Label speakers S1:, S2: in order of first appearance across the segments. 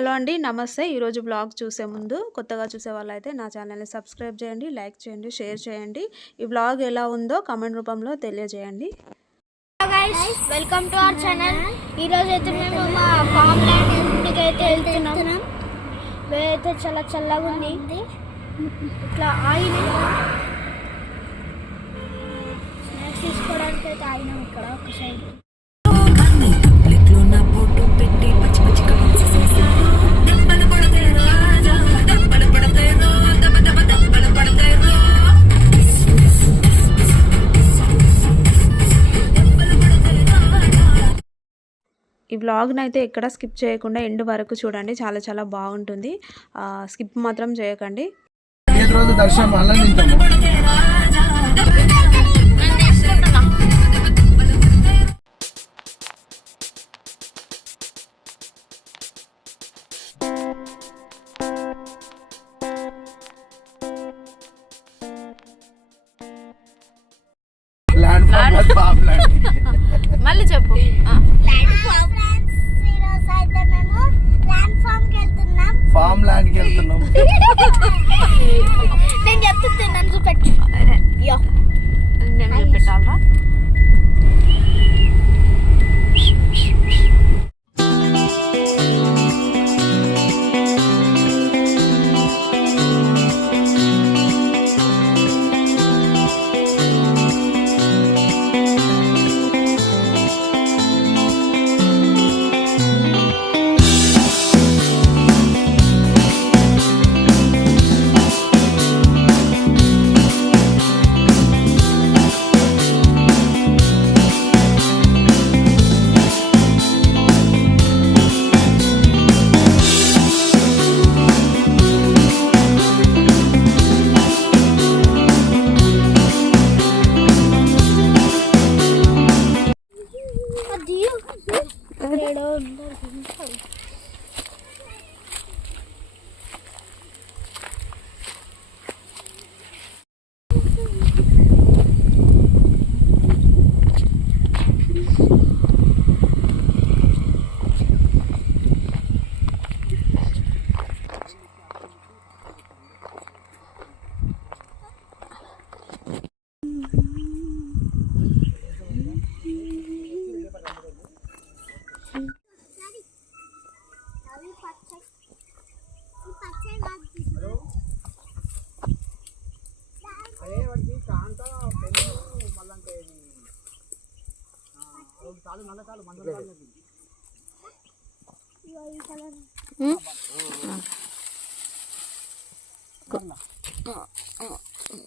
S1: Hello అండి నమస్తే. ఈరోజు బ్లాగ్ చూసే ముందు కొత్తగా చూసే వాళ్ళైతే నా ఛానల్ని సబ్స్క్రైబ్ చేయండి లైక్ చేయండి షేర్ చేయండి. ఈ బ్లాగ్ ఎలా ఉందో కామెంట్ రూపంలో తెలియజేయండి.
S2: Guys welcome to our channel ఈ రోజు అయితే మేము మా ఫామ్ ల్యాండ్ ఇంటికి అయితే వెళ్తున్నాం. వే అయితే చాలా చల్లగా ఉంది. ఇట్లా ఆగిన స్నాక్స్ తీసుకోవడానికి అయితే ఆగినాం ఇక్కడ ఒక సైడ్
S1: ఈ వ్లాగ్ని అయితే ఎక్కడ స్కిప్ చేయకుండా ఎండ్ వరకు చూడండి. చాలా చాలా బాగుంటుంది. స్కిప్ మాత్రం చేయకండి.
S3: రోజు దర్శనం అలా తింటాము. ల్యాండ్ ఫామ్ ల్యాండ్
S1: మళ్ళీ చెప్పు.
S2: ఫామ్
S3: ల్యాండ్కి వెళ్తున్నాం.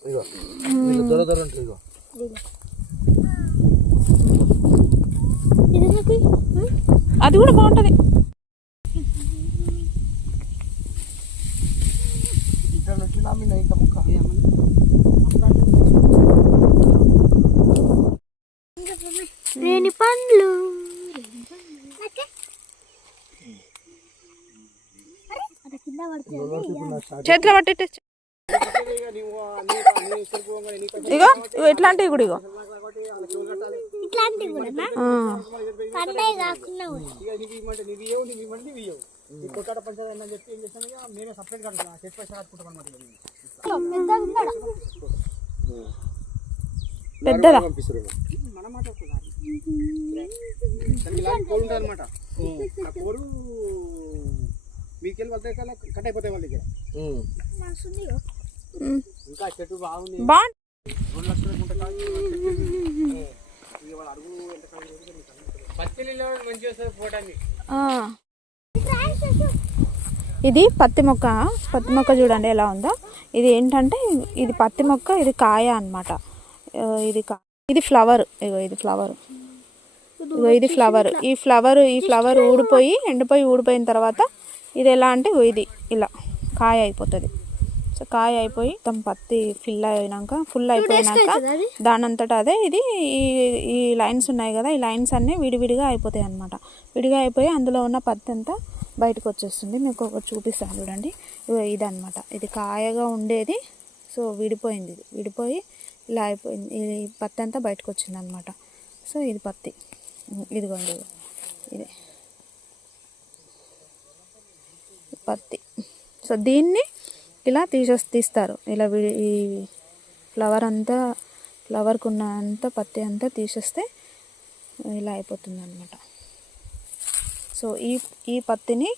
S3: ఇగో దొర దొర ఉంటుంది ఇగో
S2: ఇది నాకు
S1: అది కూడా బాగుంటుంది.
S2: రేణి పండ్లు.
S1: చేతిలో పట్టి ఇగో ఇగో ఇట్లాంటివి కూడా ఇగో.
S2: ఇట్లాంటివి కూడా. పండే కాకుండా?
S1: పెద్దదా
S4: మీకెళ్ళి వాళ్ళ దగ్గర కట్ అయిపోతాయి వాళ్ళ దగ్గర. ఇంకా చెట్టు బాగుంది రెండు లక్షల ఇది.
S1: పత్తి మొక్క. పత్తి మొక్క చూడండి ఎలా ఉందో. ఇది ఏంటంటే ఇది పత్తి మొక్క ఇది కాయ అన్నమాట. ఇది కా ఇది ఫ్లవర్ ఇగో ఇది ఫ్లవర్ ఇగో ఇది ఫ్లవర్ ఈ ఫ్లవర్ ఈ ఫ్లవర్ ఊడిపోయి ఎండిపోయి ఊడిపోయిన తర్వాత ఇది ఎలా అంటే ఇది ఇలా కాయ అయిపోతుంది. సో కాయ అయిపోయి మొత్తం పత్తి ఫిల్ అయినాక ఫుల్ అయిపోయినాక దాని అంతటా అదే? ఇది ఈ ఈ లైన్స్ ఉన్నాయి కదా ఈ లైన్స్ అన్నీ విడివిడిగా అయిపోతాయి అన్నమాట. విడిగా అయిపోయి అందులో ఉన్న పత్తి అంతా బయటకు వచ్చేస్తుంది. మీకు ఒకటి చూపిస్తాను చూడండి. ఇది అనమాట ఇది కాయగా ఉండేది సో విడిపోయింది ఇది. విడిపోయి ఇలా అయిపోయింది. ఇది పత్తి అంతా బయటకు వచ్చింది అనమాట సో ఇది పత్తి. ఇదిగోండి. ఇదిగో. ఇది పత్తి. సో దీన్ని ఇలా తీసేసి తీస్తారు. ఇలా విడి- ఈ ఫ్లవర్ అంతా ఫ్లవర్కి ఉన్న అంతా పత్తి అంతా తీసేస్తే ఇలా అయిపోతుంది అనమాట సో ఈ ఈ పత్తిని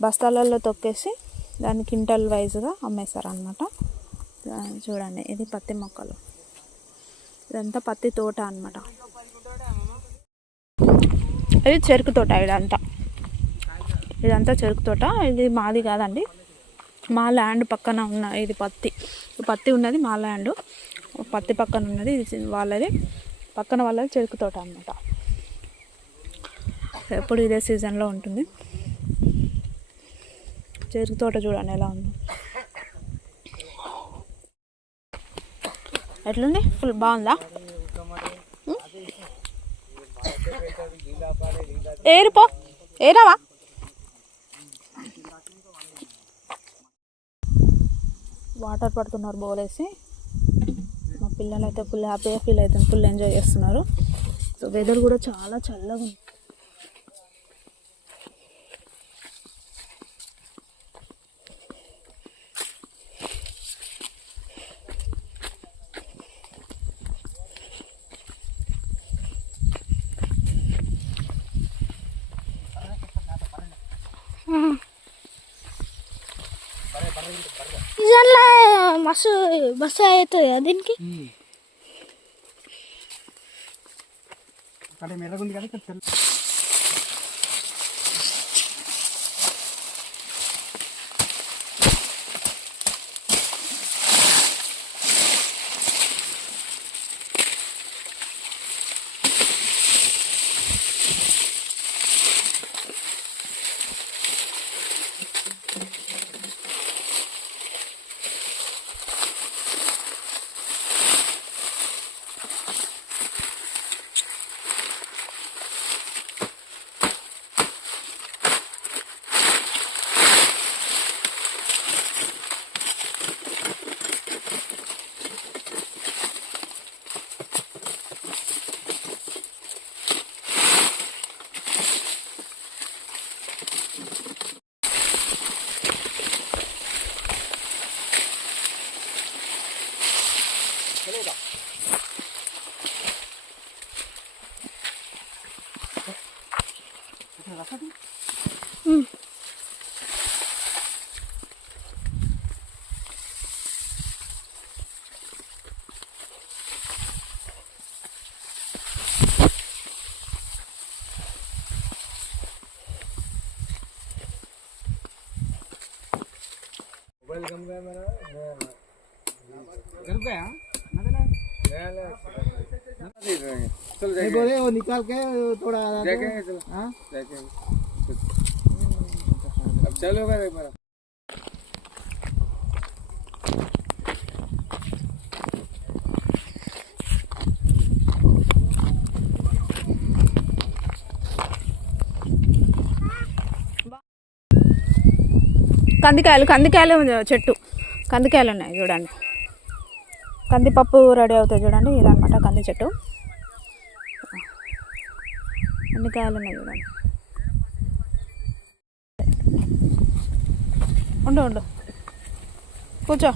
S1: బస్తాలలో తొక్కేసి దాన్ని క్వింటల్ వైజ్గా అమ్మేస్తారు అనమాట చూడండి ఇది పత్తి మొక్కలు. ఇదంతా పత్తి తోట అనమాట ఇది చెరుకు తోట ఇదంతా. ఇదంతా చెరుకు తోట. ఇది మాది కాదండి. మా ల్యాండ్ పక్కన ఉన్న ఇది పత్తి. పత్తి ఉన్నది మా ల్యాండ్. పత్తి పక్కన ఉన్నది ఇది వాళ్ళది. పక్కన వాళ్ళది చెరుకు తోట అనమాట ఎప్పుడు ఇదే సీజన్లో ఉంటుంది. చెరుకు తోట చూడండి ఎలా ఉంది. ఎట్లుంది? ఫుల్ బాగుందా? ఏరిపో ఏరావా? వాటర్ పడుతున్నారు బోలేసి. మా పిల్లలు అయితే ఫుల్ హ్యాపీగా ఫీల్ అవుతుంది ఫుల్ ఎంజాయ్ చేస్తున్నారు. సో వెదర్ కూడా చాలా చల్లగా ఉంది.
S2: సీజన్లో మస్తు మస్తు అవుతుంది కదా దీనికి
S4: అక్కడ మెరగుంది కదా मेरा घर पे चल
S3: जाएँगे। बोले वो निकाल के थोड़ा
S4: देखेंगे चलो।
S3: हाँ?
S4: देखेंगे। अब चलो मेरा
S1: కందికాయలు కందికాయలు చెట్టు. కందికాయలు ఉన్నాయి చూడండి. కందిపప్పు రెడీ అవుతాయి చూడండి ఇదనమాట కంది చెట్టు. అన్ని కాయలు ఉన్నాయి చూడండి. ఉండు ఉండు. కూర్చో.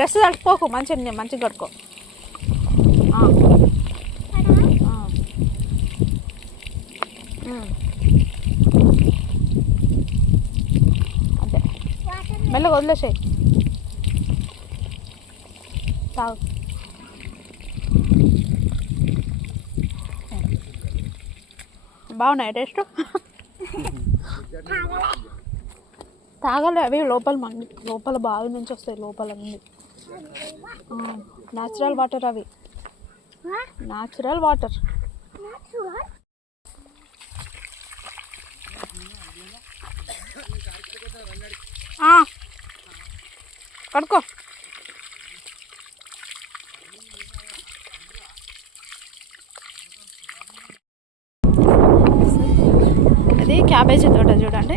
S1: డ్రెస్ తట్టుకోకు మంచిగా మంచిగా కట్టుకో. అంతే. మెల్లగా వదిలేసాయి. తాగు. బాగున్నాయి టేస్ట్? తాగలే అవి లోపల మండి లోపల బావి నుంచి వస్తాయి లోపల నుండి న్యాచురల్ వాటర్ అవి. న్యాచురల్ వాటర్ కడుకో అది క్యాబేజీ తోట చూడండి.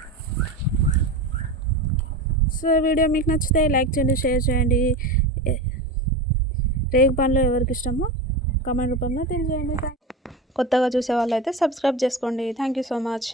S1: సో వీడియో మీకు నచ్చితే లైక్ చేయండి షేర్ చేయండి. రేగు పనులు ఎవరికి ఇష్టమో కామెంట్ రూపంలో తెలియజేయండి. కొత్తగా చూసే వాళ్ళైతే సబ్స్క్రైబ్ చేసుకోండి. Thank you so much